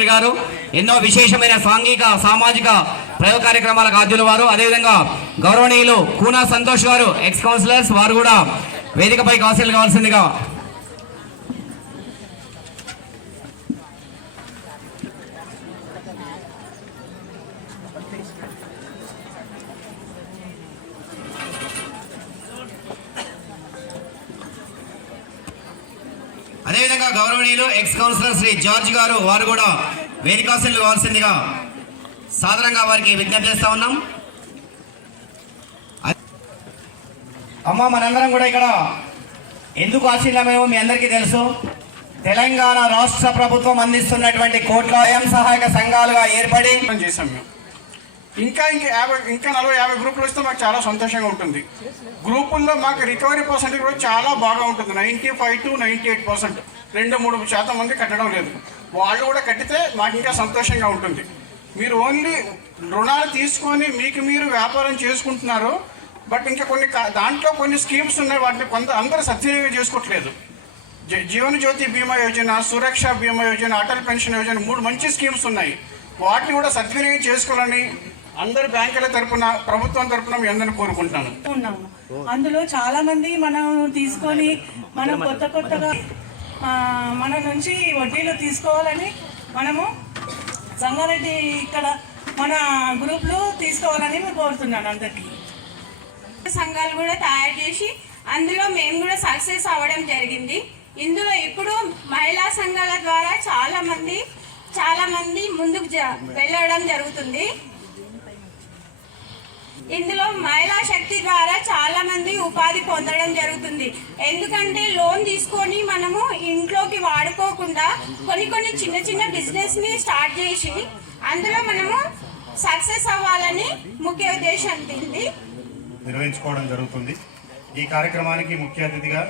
Secretary గారు ఎన్నో విశేషమైన సాంఘిక సామాజిక ప్రయోగ కార్యక్రమాలకు ఆద్యులు వారు. అదేవిధంగా గౌరవనీయులు కూనా సంతోష్ గారు ఎక్స్ కౌన్సిలర్స్ వారు కూడా వేదికపై కాసిల్ కావాల్సిందిగా అదేవిధంగా గౌరవనీయులు ఎక్స్ కౌన్సిలర్ శ్రీ జార్జ్ గారు వారు కూడా వేదికాశీలు కావాల్సిందిగా సాధారణంగా వారికి విజ్ఞప్తి చేస్తా ఉన్నాం. అమ్మ మనందరం కూడా ఇక్కడ ఎందుకు ఆశీలమేమో మీ అందరికీ తెలుసు. తెలంగాణ రాష్ట్ర ప్రభుత్వం అందిస్తున్నటువంటి కోట్ల సహాయక సంఘాలుగా ఏర్పడి ప్రయత్నం చేశాం మేము? ఇంకా ఇంకా యాభై ఇంకా నలభై యాభై గ్రూపులు వస్తే మాకు చాలా సంతోషంగా ఉంటుంది. గ్రూపుల్లో మాకు రికవరీ పర్సెంట్ కూడా చాలా బాగా ఉంటుంది. Ninety five to ninety eight percent. రెండు మూడు శాతం మంది కట్టడం లేదు. వాళ్ళు కూడా కట్టితే మాకు ఇంకా సంతోషంగా ఉంటుంది. మీరు ఓన్లీ రుణాలు తీసుకొని మీకు మీరు వ్యాపారం చేసుకుంటున్నారు. బట్ ఇంకా కొన్ని కా- దాంట్లో కొన్ని స్కీమ్స్ ఉన్నాయి. వాటిని కొంత అందరూ సద్వినియోగం చేసుకోవట్లేదు. జీవన జ్యోతి బీమా యోజన సురక్ష బీమా యోజన అటల్ పెన్షన్ యోజన మూడు మంచి స్కీమ్స్ ఉన్నాయి. వాటిని కూడా సద్వినియోగం చేసుకోవాలని అందరు బ్యాంకుల తరపున ప్రభుత్వం తరపున మీ అందరిని కోరుకుంటున్నాను. ఉన్నాము అందులో చాలా మంది మనం తీసుకొని మనం కొత్త కొత్తగా మన నుంచి వడ్డీలు తీసుకోవాలని మనము సంగారెడ్డి ఇక్కడ మన గ్రూప్లో తీసుకోవాలని నేను కోరుతున్నాను అందరికీ. సంఘాలు కూడా తయారు చేసి అందులో మేము కూడా సక్సెస్ అవ్వడం జరిగింది. ఇందులో ఇప్పుడు మహిళా సంఘాల ద్వారా చాలా మంది చాలా మంది ముందుకు జ- వెళ్ళడం జరుగుతుంది. ఇందులో మహిళా శక్తి ద్వారా చాలా మంది ఉపాధి పొందడం జరుగుతుంది. ఎందుకంటే లోన్ తీసుకొని మనము ఇంట్లోకి వాడుకోకుండా కొన్ని కొన్ని చిన్న చిన్న బిజినెస్ని స్టార్ట్ చేసి అందులో మనము సక్సెస్ అవ్వాలని ముఖ్య ఉద్దేశం ఉంది. నిర్వహించుకోవడం జరుగుతుంది. ఈ కార్యక్రమానికి ముఖ్య అతిథిగా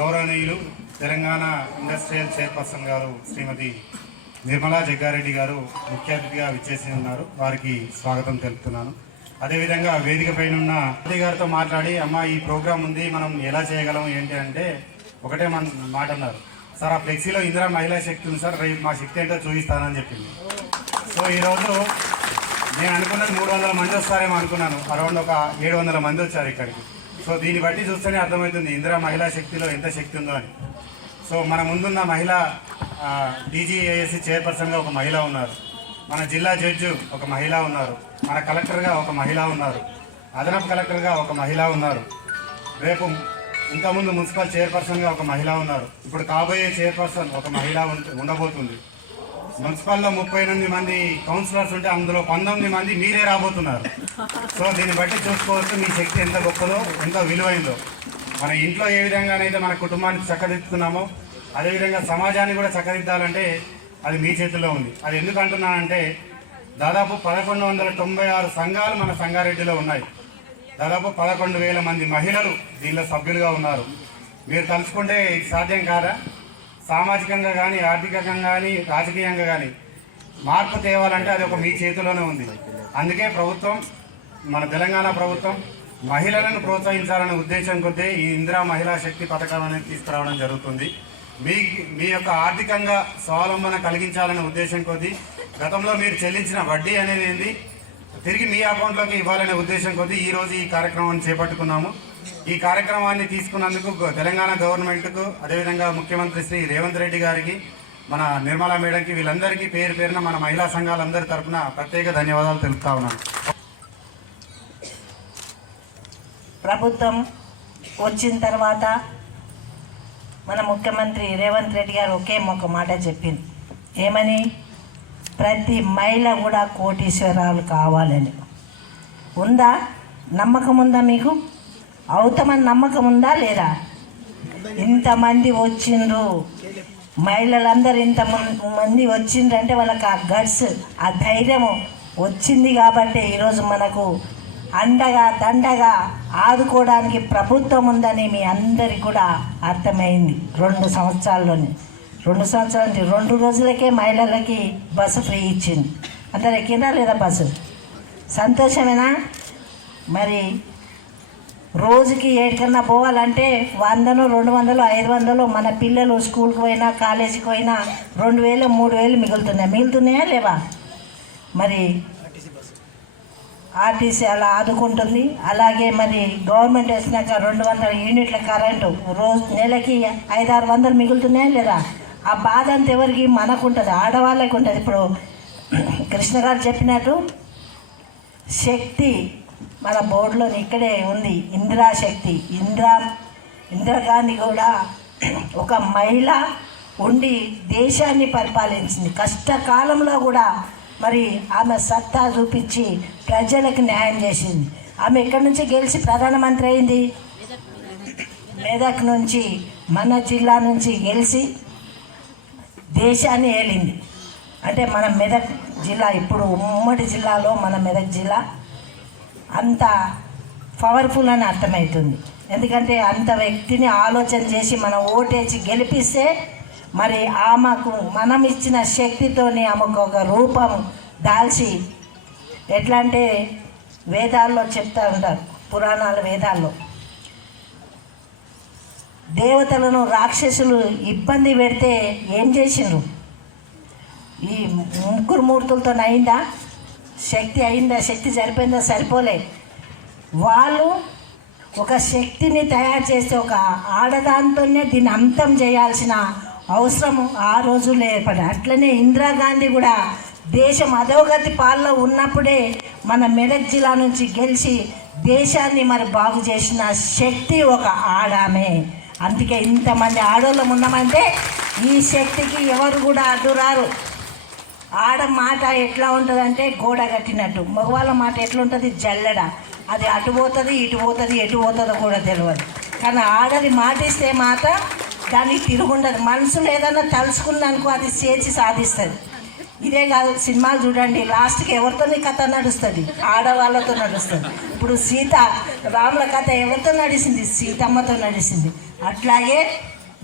గౌరవనీయులు తెలంగాణ ఇండస్ట్రియల్ చైర్పర్సన్ గారు శ్రీమతి నిర్మలా జగ్గారెడ్డి గారు ముఖ్య అతిథిగా విచ్చేసి ఉన్నారు. వారికి స్వాగతం తెలుపుతున్నాను. అదేవిధంగా వేదిక పైన ఉన్న గారితో మాట్లాడి అమ్మ ఈ ప్రోగ్రాం ఉంది మనం ఎలా చేయగలం ఏంటి అంటే ఒకటే మన మాట అన్నారు. సార్ ఆ ఫ్లెక్సీలో ఇందిరా మహిళా శక్తి ఉంది సార్ రేపు మా శక్తి ఏంటో చూపిస్తానని చెప్పింది. సో ఈరోజు నేను అనుకున్నది మూడు వందల మంది వస్తారేమో అనుకున్నాను. అరౌండ్ ఒక ఏడు వందల మంది వచ్చారు ఇక్కడికి. సో దీన్ని బట్టి చూస్తేనే అర్థమవుతుంది ఇందిరా మహిళా శక్తిలో ఎంత శక్తి ఉందో అని. సో మన ముందున్న మహిళ డీజీఏఎస్సీ చైర్పర్సన్గా ఒక మహిళ ఉన్నారు. మన జిల్లా జడ్జి ఒక మహిళ ఉన్నారు. మన కలెక్టర్గా ఒక మహిళ ఉన్నారు. అదనపు కలెక్టర్గా ఒక మహిళ ఉన్నారు. రేపు ఇంతకుముందు మున్సిపల్ చైర్పర్సన్గా ఒక మహిళ ఉన్నారు. ఇప్పుడు కాబోయే చైర్పర్సన్ ఒక మహిళ ఉండబోతుంది. మున్సిపల్లో ముప్పై ఎనిమిది మంది కౌన్సిలర్స్ ఉంటే అందులో పంతొమ్మిది మంది మీరే రాబోతున్నారు. సో దీన్ని బట్టి చూసుకోవచ్చు మీ శక్తి ఎంత గొప్పదో ఎంత విలువైందో. మన ఇంట్లో ఏ విధంగానైతే మన కుటుంబాన్ని చక్కదిద్దుతున్నామో అదేవిధంగా సమాజాన్ని కూడా చక్కదిద్దాలంటే అది మీ చేతిలో ఉంది. అది ఎందుకు అంటున్నానంటే దాదాపు పదకొండు వందల తొంభై ఆరు సంఘాలు మన సంగారెడ్డిలో ఉన్నాయి. దాదాపు పదకొండు వేల మంది మహిళలు దీనిలో సభ్యులుగా ఉన్నారు. మీరు తలుచుకుంటే ఇది సాధ్యం కాదా? సామాజికంగా కానీ ఆర్థికంగా కానీ రాజకీయంగా కానీ మార్పు తేవాలంటే అది ఒక మీ చేతిలోనే ఉంది. అందుకే ప్రభుత్వం మన తెలంగాణ ప్రభుత్వం మహిళలను ప్రోత్సహించాలనే ఉద్దేశం కొద్దీ ఈ ఇందిరా మహిళా శక్తి పథకం అనేది తీసుకురావడం జరుగుతుంది. మీ మీ యొక్క ఆర్థికంగా స్వావలంబన కలిగించాలనే ఉద్దేశం కొద్దీ గతంలో మీరు చెల్లించిన వడ్డీ అనేది ఏంది? తిరిగి మీ అకౌంట్లోకి ఇవ్వాలనే ఉద్దేశం కొద్దీ ఈరోజు ఈ కార్యక్రమాన్ని చేపట్టుకున్నాము. ఈ కార్యక్రమాన్ని తీసుకున్నందుకు తెలంగాణ గవర్నమెంట్కు అదేవిధంగా ముఖ్యమంత్రి శ్రీ రేవంత్ రెడ్డి గారికి మన నిర్మలా మేడంకి వీళ్ళందరికీ పేరు పేరున మన మహిళా సంఘాలందరి తరఫున ప్రత్యేక ధన్యవాదాలు తెలుపుతా ఉన్నాను. ప్రభుత్వం వచ్చిన తర్వాత మన ముఖ్యమంత్రి రేవంత్ రెడ్డి గారు ఒకే ఒక మాట చెప్పింది. ఏమని? ప్రతి మహిళ కూడా కోటీశ్వరాలు కావాలని. ఉందా? నమ్మకం ఉందా మీకు? అవుతామని నమ్మకం ఉందా లేదా? ఇంతమంది వచ్చిండ్రు. మహిళలందరూ ఇంత మంది మంది వచ్చిండ్రంటే వాళ్ళకి ఆ గట్స్ ఆ ధైర్యము వచ్చింది కాబట్టి ఈరోజు మనకు అండగా దండగా ఆదుకోవడానికి ప్రభుత్వం ఉందని మీ అందరికి కూడా అర్థమైంది రెండు సంవత్సరాల్లోనే. రెండు సంవత్సరాల నుంచి రెండు రోజులకే మహిళలకి బస్సు ఫ్రీ ఇచ్చింది. అందరు ఎక్కిందా లేదా బస్సు? సంతోషమేనా? మరి రోజుకి ఏడికన్నా పోవాలంటే వందలు రెండు వందలు ఐదు వందలు మన పిల్లలు స్కూల్కి పోయినా కాలేజీకి పోయినా రెండు వేలు మూడు వేలు మిగులుతున్నాయి. మిగులుతున్నాయా లేవా? మరి ఆర్టీసీ అలా ఆదుకుంటుంది. అలాగే మరి గవర్నమెంట్ వేసినాక రెండు వందల యూనిట్ల కరెంటు రోజు నెలకి ఐదారు వందలు మిగులుతున్నాయా లేదా? ఆ బాధ అంత ఎవరికి? మనకు ఉంటుంది ఆడవాళ్ళకి ఉంటుంది. ఇప్పుడు కృష్ణ గారు చెప్పినట్టు శక్తి మన బోర్డులో ఇక్కడే ఉంది. ఇందిరా శక్తి. ఇందిరా ఇందిరాగాంధీ కూడా ఒక మహిళ ఉండి దేశాన్ని పరిపాలించింది. కష్టకాలంలో కూడా మరి ఆమె సత్తా చూపించి ప్రజలకు న్యాయం చేసింది. ఆమె ఎక్కడి నుంచి గెలిచి ప్రధానమంత్రి అయింది? మెదక్ నుంచి మన జిల్లా నుంచి గెలిచి దేశాన్ని ఏలింది. అంటే మన మెదక్ జిల్లా ఇప్పుడు ఉమ్మడి జిల్లాలో మన మెదక్ జిల్లా అంత పవర్ఫుల్ అని అర్థమవుతుంది. ఎందుకంటే అంత వ్యక్తిని ఆలోచన చేసి మనం ఓటేసి గెలిపిస్తే మరి ఆమెకు మనం ఇచ్చిన శక్తితోనే ఆమెకు ఒక రూపం దాల్చి ఎట్లా అంటే వేదాల్లో చెప్తా ఉంటారు పురాణాల వేదాల్లో. దేవతలను రాక్షసులు ఇబ్బంది పెడితే ఏం చేసిండ్రు? ఈ ముగ్గురు మూర్తులతో అయిందా? శక్తి అయిందా? శక్తి సరిపోయిందా? సరిపోలే. వాళ్ళు ఒక శక్తిని తయారు చేస్తే ఒక ఆడదాంతోనే దీన్ని అంతం చేయాల్సిన అవసరం ఆ రోజు ఏర్పడి అట్లనే ఇందిరాగాంధీ కూడా దేశం అధోగతి పాల్లో ఉన్నప్పుడే మన మెదక్ జిల్లా నుంచి గెలిచి దేశాన్ని మరి బాగు చేసిన శక్తి ఒక ఆడామే. అందుకే ఇంతమంది ఆడోళ్ళం ఉన్నామంటే ఈ శక్తికి ఎవరు కూడా అడ్డురారు. ఆడ మాట ఎట్లా ఉంటుందంటే గోడ కట్టినట్టు. మగవాళ్ళ మాట ఎట్లుంటుంది? జల్లెడ. అది అటు పోతుంది ఇటు పోతుంది ఎటు పోతుందో కూడా తెలియదు కానీ ఆడది మాట ఇస్తే దానికి తిరుగుండదు. మనసులో ఏదన్నా తలుచుకుందనుకో అది చేసి సాధిస్తుంది. ఇదే కాదు సినిమాలు చూడండి. లాస్ట్కి ఎవరితోనే కథ నడుస్తుంది? ఆడవాళ్ళతో నడుస్తుంది. ఇప్పుడు సీత రాముల కథ ఎవరితో నడిచింది సీతమ్మతో నడిచింది అట్లాగే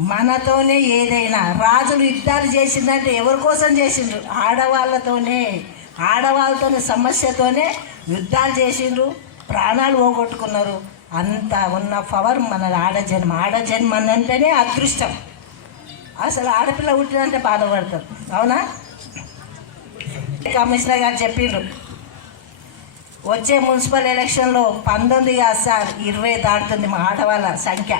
మనతోనే ఏదైనా రాజులు యుద్ధాలు చేసిందంటే ఎవరి కోసం చేసిండ్రు? ఆడవాళ్ళతోనే ఆడవాళ్ళతోనే సమస్యతోనే యుద్ధాలు చేసిండ్రు. ప్రాణాలు పోగొట్టుకున్నారు. అంత ఉన్న పవర్ మన ఆడజన్మ ఆడజన్మ అంటేనే అదృష్టం. అసలు ఆడపిల్ల పుట్టినంటే బాధపడతారు అవునా? కమిషనర్ గారు చెప్పిండ్రు. వచ్చే మున్సిపల్ ఎలక్షన్లో పంతొమ్మిది కాదు సార్ ఇరవై దాటుతుంది మా ఆడవాళ్ళ సంఖ్య.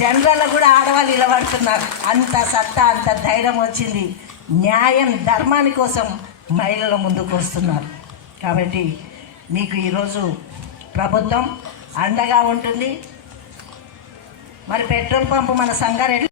జనరల్ కూడా ఆడవాళ్ళు నిలబడుతున్నారు. అంత సత్తా అంత ధైర్యం వచ్చింది. న్యాయం ధర్మాని కోసం మహిళల ముందుకు వస్తున్నారు కాబట్టి మీకు ఈరోజు ప్రభుత్వం అండగా ఉంటుంది. మరి పెట్రోల్ పంపు మన సంగారెడ్డి